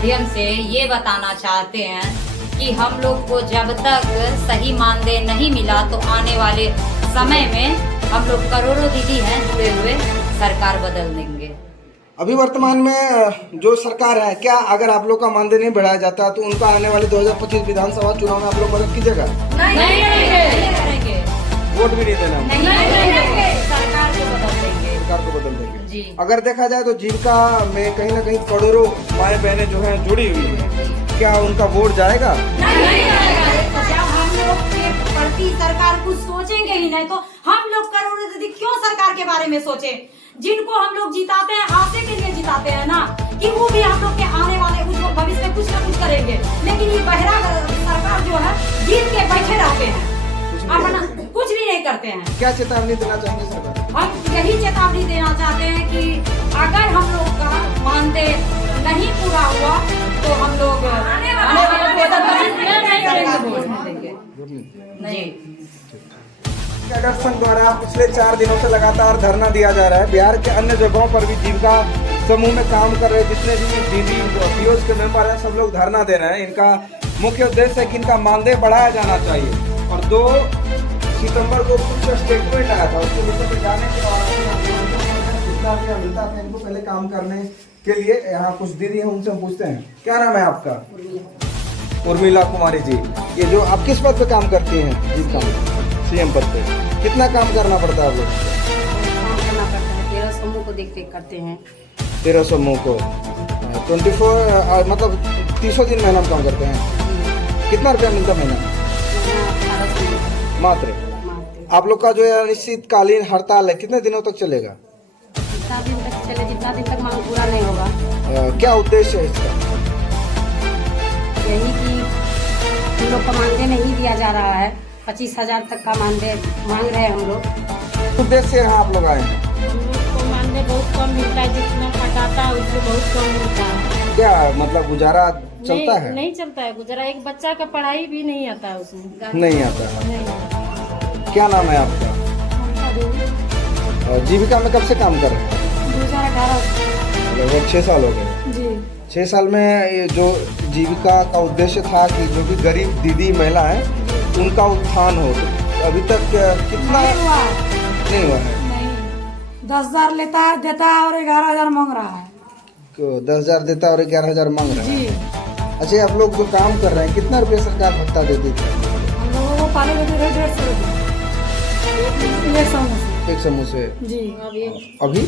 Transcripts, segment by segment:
माध्यम से ये बताना चाहते हैं कि हम लोग को जब तक सही मानदेय नहीं मिला तो आने वाले समय में हम लोग करोड़ों दीदी हैं जुड़े हुए, सरकार बदल देंगे। अभी वर्तमान में जो सरकार है, क्या अगर आप लोग का मानदेय नहीं बढ़ाया जाता तो उनका आने वाले 2025 विधानसभा चुनाव में आप लोग मदद कीजिएगा? नहीं करेंगे, वोट भी नहीं देना? नहीं करेंगे, सरकार को बदल देंगे। सरकार को बदल देंगे जी। अगर देखा जाए तो जीविका में कहीं ना कहीं करोड़ों माए बहनें जो हैं जुड़ी हुई हैं, क्या उनका वोट जाएगा? नहीं जाएगा। जब हम लोग के प्रति सरकार कुछ सोचेंगे ही नहीं तो हम लोग करोड़ों दीदी क्यों सरकार के बारे में सोचे? जिनको हम लोग जिताते हैं आशे के लिए जिताते हैं ना, कि वो भी हम लोग के आने वाले उज्जवल भविष्य में कुछ ना कुछ करेंगे। लेकिन ये बहरा सरकार जो है जीत के बैठे रहते हैं, अपना कुछ भी नहीं करते हैं। क्या चेतावनी देना चाहेंगे सरकार? हम यही चेतावनी देना चाहते हैं कि अगर हम लोग का मानदेय नहीं पूरा हुआ तो हम लोग आने वाले नहीं। कैडर संघ द्वारा पिछले 4 दिनों से लगातार धरना दिया जा रहा है। बिहार के अन्य जगहों पर भी जीविका समूह में काम कर रहे जितने भी दीदी पीओस के मेंबर हैं, सब लोग धरना दे रहे हैं। इनका मुख्य उद्देश्य है कि इनका मानदेय बढ़ाया जाना चाहिए। और 2 सितंबर को कुछ स्टेटमेंट आया था, उसके विषय में जाने के बाद कितना रुपया मिलता था इनको पहले काम करने के लिए। यहाँ कुछ दीदी हैं, उनसे हम पूछते हैं, क्या नाम है आपका? उर्मिला कुमारी जी। ये जो आप किस पद पे काम करती हैं? जीविका में सीएम पद पे। कितना काम करना पड़ता है आप लोग? काम करना पड़ता है, 13 समूह को देख रेख करते हैं। 13 समूह को 24 मतलब 300 दिन महीना में काम करते हैं। कितना रुपया मिलता महीना? 18 मात्र। आप लोग का जो है अनिश्चितकालीन हड़ताल है, कितने दिनों तक चलेगा? जितना दिन तक चले, जितना दिन तक मांग पूरा नहीं होगा। क्या उद्देश्य है इसका? यही कि हम लोग का मानदेय नहीं दिया जा रहा है। 25,000 तक का मानदेय मांग रहे हैं हम लोग। उद्देश्य से यहाँ आप लोग आए हैं? हम लोग को मानदेय बहुत कम मिलता है, जितना कटाता है उससे बहुत कम मिलता है। क्या मतलब गुजारा चलता है? नहीं चलता है गुजारा। एक बच्चा का पढ़ाई भी नहीं आता है उसमें। नहीं आता है। नहीं। क्या नाम है आपका? जीविका में कब से काम कर रहे हैं? 2018 लगभग 6 साल हो गए। जी। 6 साल में ये जो जीविका का उद्देश्य था कि जो भी गरीब दीदी महिला है उनका उत्थान हो, तो अभी तक कितना नहीं हुआ है? नहीं, 10,000 देता है और 11,000 मांग रहा है। 10,000 देता है और 11,000 मांग रहा है। जी। अच्छा, आप लोग जो काम कर रहे हैं कितना रुपया सरकार भत्ता देती थी? हम लोगों को पहले देते थे 150 रुपये एक समूह से। एक समूह से। जी। अभी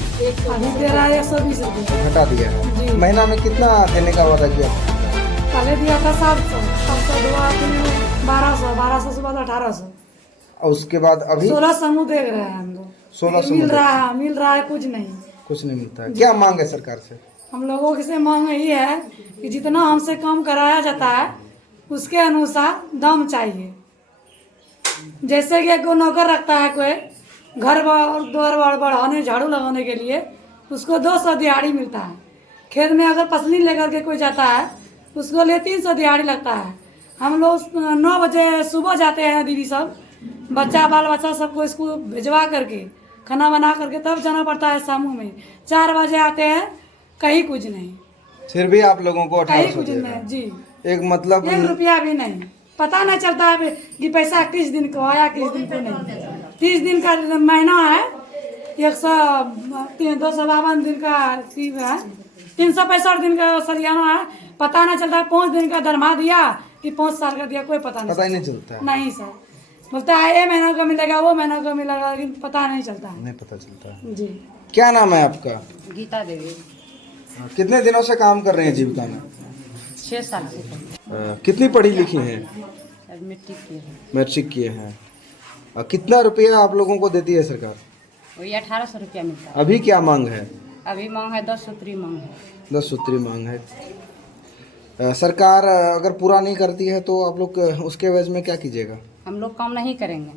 अभी दे रहा है 120 रुपये। घटा दिया है। जी। महीना में कितना देने का वादा किया? पहले दिया था 700 दुआ 1200 से बाद 1800 और उसके बाद अभी 16 समूह देख रहे हैं हम लोग। 16 समूह मिल रहा है कुछ नहीं। कुछ नहीं मिलता है। क्या मांग है सरकार से? हम लोगों की से मांग यही है कि जितना हमसे काम कराया जाता है उसके अनुसार दाम चाहिए। जैसे कि कोई नौकर रखता है, कोई घर द्वार बढ़ाने झाड़ू लगाने के लिए उसको 200 दिहाड़ी मिलता है। खेत में अगर पसली लेकर के कोई जाता है उसको लिए 300 दिहाड़ी लगता है। हम लोग 9 बजे सुबह जाते हैं दीदी सब, बाल बच्चा सबको स्कूल भिजवा करके खाना बना करके तब जाना पड़ता है समूह में। 4 बजे आते हैं, कहीं कुछ नहीं। फिर भी आप लोगों को कहीं 1800 कुछ दे रहा नहीं है। जी। एक मतलब 1 रुपया भी नहीं। पता नहीं चलता है कि पैसा किस दिन को आया किस दिन को नहीं। 30 दिन का महीना है, 252 दिन का है, 365 दिन का सलियाना है। पता नहीं चलता है 5 दिन का दरमा दिया कि 5 साल का दिया, कोई पता पता ही नहीं चलता है। नहीं सर, बोलता है ये महीना का मिलेगा वो महीना का मिलेगा, लेकिन पता नहीं चलता है। नहीं पता चलता है। जी। क्या नाम है आपका? गीता देवी। कितने दिनों से काम कर रहे हैं जीविका में? 6 साल से। कितनी पढ़ी लिखी हैं? मिट्टी की है। मैट्रिक किए हैं। कितना रुपया आप लोगों को देती है सरकार? वही 1800 रुपया मिलता है। अभी क्या मांग है? अभी मांग है 10 सूत्री मांग है। 10 सूत्री मांग है। सरकार अगर पूरा नहीं करती है तो आप लोग उसके एवज में क्या कीजिएगा? हम लोग काम नहीं करेंगे,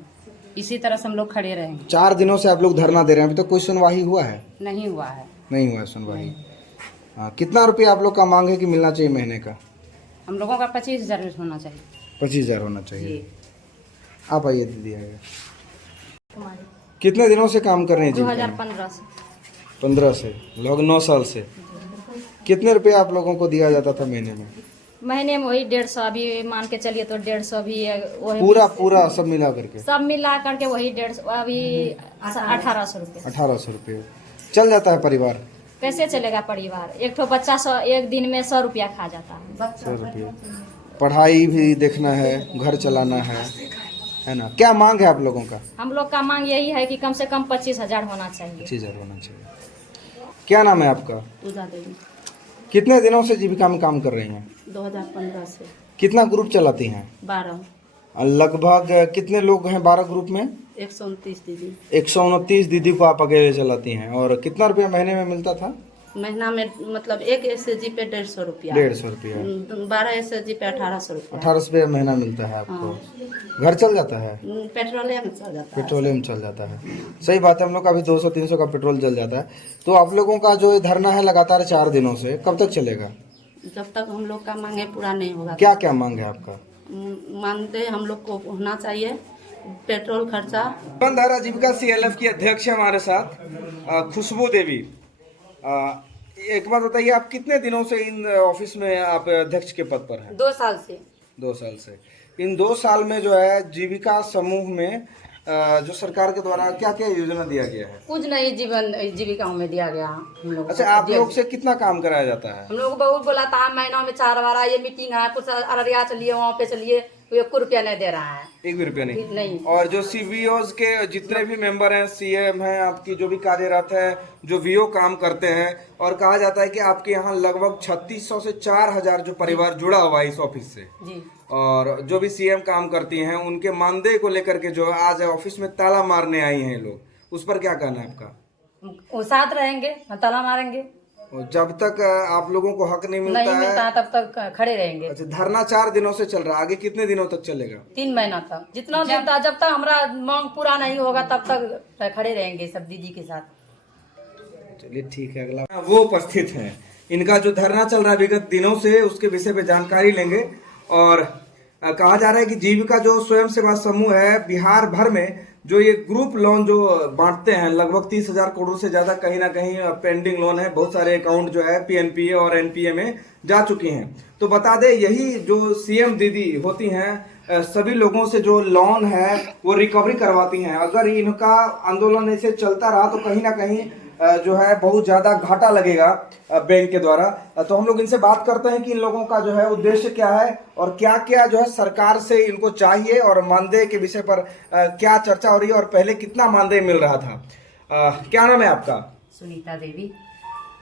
इसी तरह से हम लोग खड़े रहेंगे। 4 दिनों से आप लोग धरना दे रहे हैं, अभी तक कोई सुनवाई हुआ है? नहीं हुआ है। नहीं हुआ है सुनवाई। कितना रुपया आप लोग का मांग है कि मिलना चाहिए महीने का? हम लोगों का 25,000 होना चाहिए। 25,000 होना चाहिए। आप आइए दीदी, आइए। कितने दिनों से काम कर रहे हैं? 2015 से। 15 से, लगभग 9 साल से। कितने रुपए आप लोगों को दिया जाता था महीने में? महीने में वही 150, अभी मान के चलिए तो 150 भी है, वही पूरा सब मिला करके सब मिला करके वही 150, अभी 1800 रुपये। 1800 रुपये चल जाता है परिवार? कैसे चलेगा परिवार? एक तो बच्चा एक दिन में 100 रुपया खा जाता है। 100 रुपये। पढ़ाई भी देखना है, घर चलाना है ना? क्या मांग है आप लोगों का? हम लोग का मांग यही है कि कम से कम 25,000 होना चाहिए। 25,000 होना चाहिए। क्या नाम है आपका? पूजा देवी। कितने दिनों से जीविका में काम कर रही हैं? 2015 से। कितना ग्रुप चलाती हैं? 12। लगभग कितने लोग हैं 12 ग्रुप में? 129 दीदी। 129 दीदी को आप अकेले चलाती हैं। और कितना रुपया महीने में मिलता था? महीना में मतलब एक SSG पे 150 रुपया। 150 रुपया। 12 SSG पे 1800 रुपया। 1800 रुपया महीना मिलता है आपको। घर चल जाता है? पेट्रोलियम चल जाता है। पेट्रोलियम चल जाता है। सही बात है, हम लोग का भी 200-300 का पेट्रोल चल जाता है। तो आप लोगों का जो ये धरना है लगातार 4 दिनों से, कब तक चलेगा? जब तक हम लोग का मांगे पूरा नहीं होगा। क्या क्या मांग है आपका? मानते हम लोग को होना चाहिए पेट्रोल खर्चा। धारा जीविका CLF की अध्यक्ष है हमारे साथ खुशबू देवी। एक बात बताइए, आप कितने दिनों से इन ऑफिस में आप अध्यक्ष के पद पर हैं? 2 साल से। 2 साल से। इन 2 साल में जो है जीविका समूह में जो सरकार के द्वारा क्या क्या योजना दिया गया है? कुछ नहीं जीविका में दिया गया हम लोग। अच्छा, आप लोग से कितना काम कराया जाता है? हम लोग को बहुत बोला था महीना में 4 बार ये मीटिंग है, कुछ अररिया चलिए वहाँ पे चलिए, 1 रुपया नहीं दे रहा है। 1 भी रुपया नहीं? नहीं। और जो CVOs के जितने भी मेंबर हैं, CM हैं आपकी, जो भी कार्यरत है, जो VO काम करते हैं, और कहा जाता है कि आपके यहाँ लगभग 3600 से 4000 जो परिवार जुड़ा हुआ है इस ऑफिस से जी। और जो भी CM काम करती हैं उनके मानदेय को लेकर के जो आज ऑफिस में ताला मारने आई हैं लोग, उस पर क्या कहना है आपका? वो साथ रहेंगे, ताला मारेंगे। और जब तक आप लोगों को हक नहीं मिलता है तब तक खड़े रहेंगे। अच्छा, धरना 4 दिनों से चल रहा है, आगे कितने दिनों तक चलेगा? 3 महीना तक, जितना दिन तक, जब तक हमारा मांग पूरा नहीं होगा तब तक खड़े रहेंगे सब दीदी के साथ। चलिए ठीक है। अगला वो उपस्थित हैं, इनका जो धरना चल रहा है विगत दिनों से, उसके विषय पे जानकारी लेंगे। और कहा जा रहा है कि जीविका जो स्वयं सेवा समूह है बिहार भर में जो ये ग्रुप लोन जो बांटते हैं, लगभग 30,000 करोड़ से ज्यादा कहीं ना कहीं पेंडिंग लोन है। बहुत सारे अकाउंट जो है PNPA और NPA में जा चुकी हैं। तो बता दें, यही जो CM दीदी होती हैं सभी लोगों से जो लोन है वो रिकवरी करवाती हैं। अगर इनका आंदोलन ऐसे चलता रहा तो कहीं ना कहीं जो है बहुत ज्यादा घाटा लगेगा बैंक के द्वारा। तो हम लोग इनसे बात करते हैं कि इन लोगों का जो है उद्देश्य क्या है और क्या क्या जो है सरकार से इनको चाहिए, और मानदेय के विषय पर क्या चर्चा हो रही है और पहले कितना मानदेय मिल रहा था। क्या नाम है आपका? सुनीता देवी।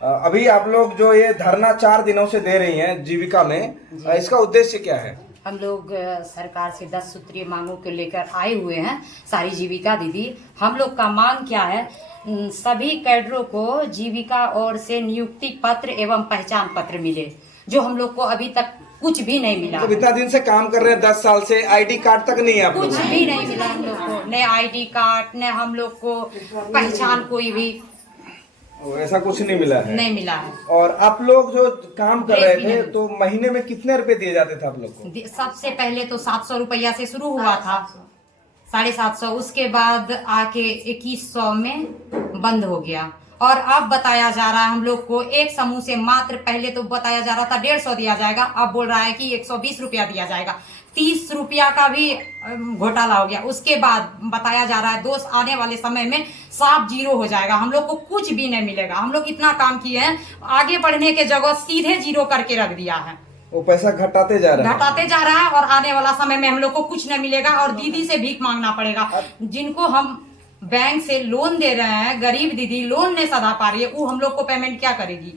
अभी आप लोग जो ये धरना 4 दिनों से दे रही हैं जीविका में, इसका उद्देश्य क्या है? हम लोग सरकार से 10 सूत्रीय मांगों को लेकर आए हुए हैं सारी जीविका दीदी। हम लोग का मांग क्या है? सभी कैडरों को जीविका और से नियुक्ति पत्र एवं पहचान पत्र मिले, जो हम लोग को अभी तक कुछ भी नहीं मिला। तो इतना दिन से काम कर रहे हैं, 10 साल से, ID कार्ड तक नहीं है आप कुछ लोगों भी नहीं मिला हम लोग को, न ID कार्ड, न हम लोग को पहचान कोई भी को? ऐसा कुछ नहीं मिला है? नहीं मिला है। और आप लोग जो काम कर रहे थे तो महीने में कितने रुपए दिए जाते थे आप लोग को? सबसे पहले तो 700 रुपया से शुरू हुआ था, 750, उसके बाद आके 2100 में बंद हो गया। और अब बताया जा रहा है हम लोग को एक समूह से मात्र, पहले तो बताया जा रहा था 150 दिया जाएगा, अब बोल रहा है कि 120 रुपया दिया जाएगा। 30 रुपया का भी घोटाला हो गया। उसके बाद बताया जा रहा है दोस्त आने वाले समय में साफ 0 हो जाएगा, हम लोग को कुछ भी नहीं मिलेगा। हम लोग इतना काम किए हैं, आगे बढ़ने के जगह सीधे 0 करके रख दिया है। वो पैसा घटाते जा रहा है, घटाते जा रहा है, और आने वाला समय में हम लोग को कुछ नहीं मिलेगा और दीदी से भीख मांगना पड़ेगा। जिनको हम बैंक से लोन दे रहे हैं, गरीब दीदी लोन नहीं सधा पा रही है, वो हम लोग को पेमेंट क्या करेगी?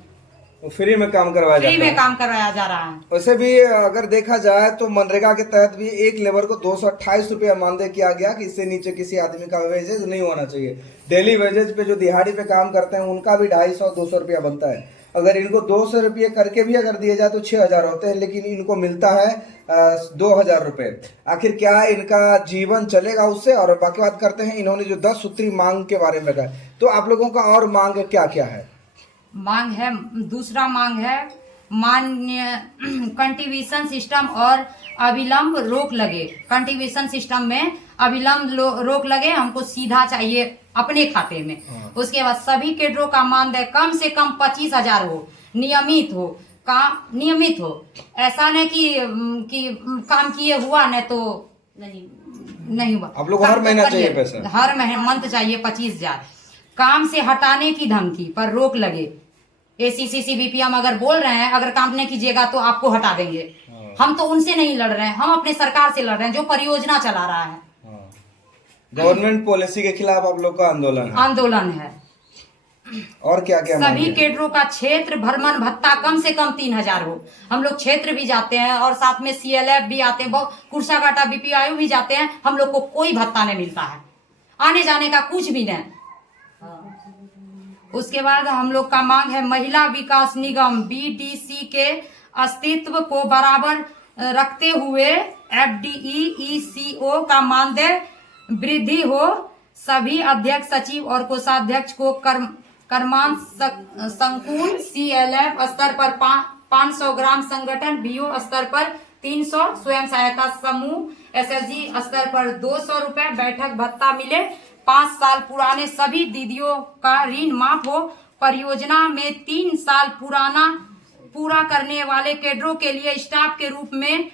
फ्री में काम करवाया जाता है। फ्री में काम करवाया जा रहा है। वैसे भी अगर देखा जाए तो मनरेगा के तहत भी एक लेबर को 228 रुपया मानदेय किया गया कि इससे नीचे किसी आदमी का वेजेज नहीं होना चाहिए। डेली वेजेज पे जो दिहाड़ी पे काम करते हैं उनका भी 250-200 रुपया बनता है। अगर इनको 200 रुपये करके भी अगर दिए जाए तो 6000 होते हैं, लेकिन इनको मिलता है 2000 रुपये। आखिर क्या इनका जीवन चलेगा उससे? और बाकी बात करते हैं इन्होंने जो 10 सूत्री मांग के बारे में कहा, तो आप लोगों का और मांग क्या क्या है? मांग है, दूसरा मांग है मान्य कंट्रीब्यूशन सिस्टम और अविलंब रोक लगे। कंट्रीब्यूशन सिस्टम में अविलंब रोक लगे, हमको सीधा चाहिए अपने खाते में। उसके बाद सभी केडरों का मानदेय कम से कम 25,000 हो, नियमित हो, काम नियमित हो। ऐसा नहीं कि काम किए हुआ न तो नहीं हुआ। आप लोग को हर महीना चाहिए पैसा? हर मंथ चाहिए 25,000। काम से हटाने की धमकी पर रोक लगे। ACCC BPM अगर बोल रहे हैं अगर काम नहीं कीजिएगा तो आपको हटा देंगे। हम तो उनसे नहीं लड़ रहे हैं, हम अपने सरकार से लड़ रहे हैं जो परियोजना चला रहा है। गवर्नमेंट पॉलिसी के खिलाफ आप लोग का आंदोलन है। और क्या क्या सभी केडरों का क्षेत्र भ्रमण भत्ता कम से कम 3,000 हो। हम लोग क्षेत्र भी जाते हैं और साथ में CLF भी आते हैं, बहुत कुर्साकाटा BPIO भी जाते हैं। हम लोग को कोई भत्ता नहीं मिलता है, आने जाने का कुछ भी नहीं। उसके बाद हम लोग का मांग है महिला विकास निगम BDC के अस्तित्व को बराबर रखते हुए FDE ECO का मानदेय वृद्धि हो। सभी अध्यक्ष सचिव और कोषाध्यक्ष को कर्मांश संकुल CLF स्तर पर 500 ग्राम संगठन, BO स्तर पर 300, स्वयं सहायता समूह SSG स्तर पर 200 रुपए बैठक भत्ता मिले। 5 साल पुराने सभी दीदियों का ऋण माफ हो। परियोजना में 3 साल पूरा करने वाले कैडरों के लिए स्टाफ के रूप में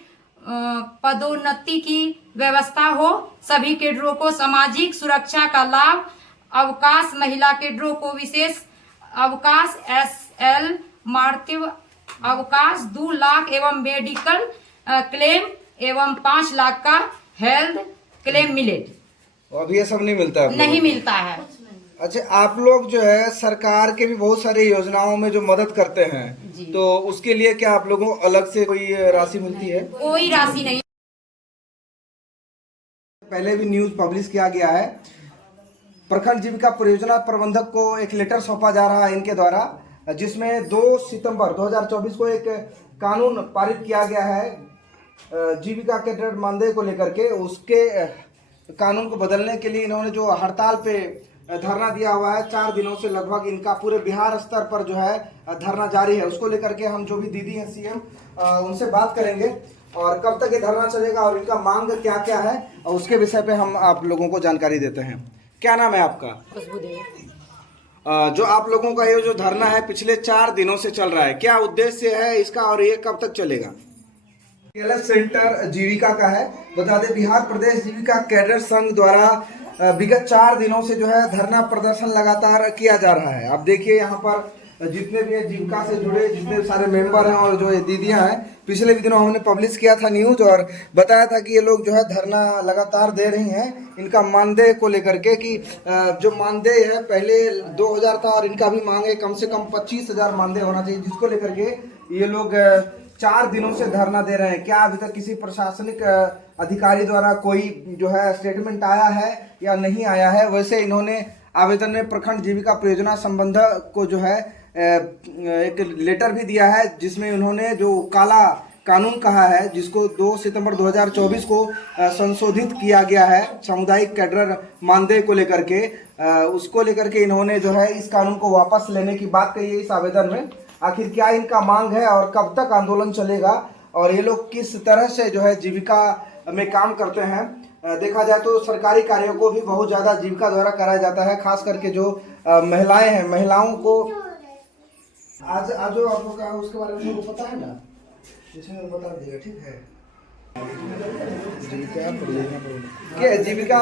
पदोन्नति की व्यवस्था हो। सभी कैडरों को सामाजिक सुरक्षा का लाभ, अवकाश, महिला कैडरों को विशेष अवकाश, SL मातृत्व अवकाश 2 लाख एवं मेडिकल क्लेम एवं 5 लाख का हेल्थ क्लेम मिले। अभी ये सब नहीं मिलता है? नहीं मिलता है। अच्छा, आप लोग जो है सरकार के भी बहुत सारी योजनाओं में जो मदद करते हैं, तो उसके लिए क्या आप लोगों को अलग से कोई राशि मिलती है? कोई राशि नहीं। पहले भी न्यूज पब्लिश किया गया है, प्रखंड जीविका परियोजना प्रबंधक को एक लेटर सौंपा जा रहा है इनके द्वारा, जिसमें 2 सितंबर 2024 को एक कानून पारित किया गया है जीविका कैडर मानदेय को लेकर के। उसके कानून को बदलने के लिए इन्होंने जो हड़ताल पे धरना दिया हुआ है 4 दिनों से लगभग, इनका पूरे बिहार स्तर पर जो है धरना जारी है। उसको लेकर के हम जो भी दीदी हैं CM उनसे बात करेंगे और कब तक ये धरना चलेगा और इनका मांग क्या क्या है, और उसके विषय पे हम आप लोगों को जानकारी देते हैं। क्या नाम है आपका? जो आप लोगों का ये जो धरना है पिछले 4 दिनों से चल रहा है, क्या उद्देश्य है इसका और ये कब तक चलेगा? CLF सेंटर जीविका का है। बता दें बिहार प्रदेश जीविका कैडर संघ द्वारा विगत 4 दिनों से जो है धरना प्रदर्शन लगातार किया जा रहा है। आप देखिए यहाँ पर जितने भी जीविका से जुड़े जितने सारे मेंबर हैं और जो ये दीदियाँ हैं, पिछले भी दिनों हमने पब्लिश किया था न्यूज और बताया था कि ये लोग जो है धरना लगातार दे रही हैं इनका मानदेय को लेकर के, कि जो मानदेय है पहले 2,000 था और इनका भी मांग है कम से कम 25,000 मानदेय होना चाहिए, जिसको लेकर के ये लोग 4 दिनों से धरना दे रहे हैं। क्या अभी तक किसी प्रशासनिक अधिकारी द्वारा कोई जो है स्टेटमेंट आया है या नहीं आया है? वैसे इन्होंने आवेदन में प्रखंड जीविका परियोजना संबंधक को जो है एक लेटर भी दिया है, जिसमें उन्होंने जो काला कानून कहा है, जिसको 2 सितंबर 2024 को संशोधित किया गया है सामुदायिक कैडर मानदेय को लेकर के, उसको लेकर के इन्होंने जो है इस कानून को वापस लेने की बात कही है इस आवेदन में। आखिर क्या इनका मांग है और कब तक आंदोलन चलेगा और ये लोग किस तरह से जो है जीविका में काम करते हैं? देखा जाए तो सरकारी कार्यों को भी बहुत ज़्यादा जीविका द्वारा कराया जाता है, खास करके जो महिलाएं हैं, महिलाओं को आज जो आप लोग का उसके बारे में आपको पता है ना, इसमें बता दीजिएगा, ठीक है? जीविका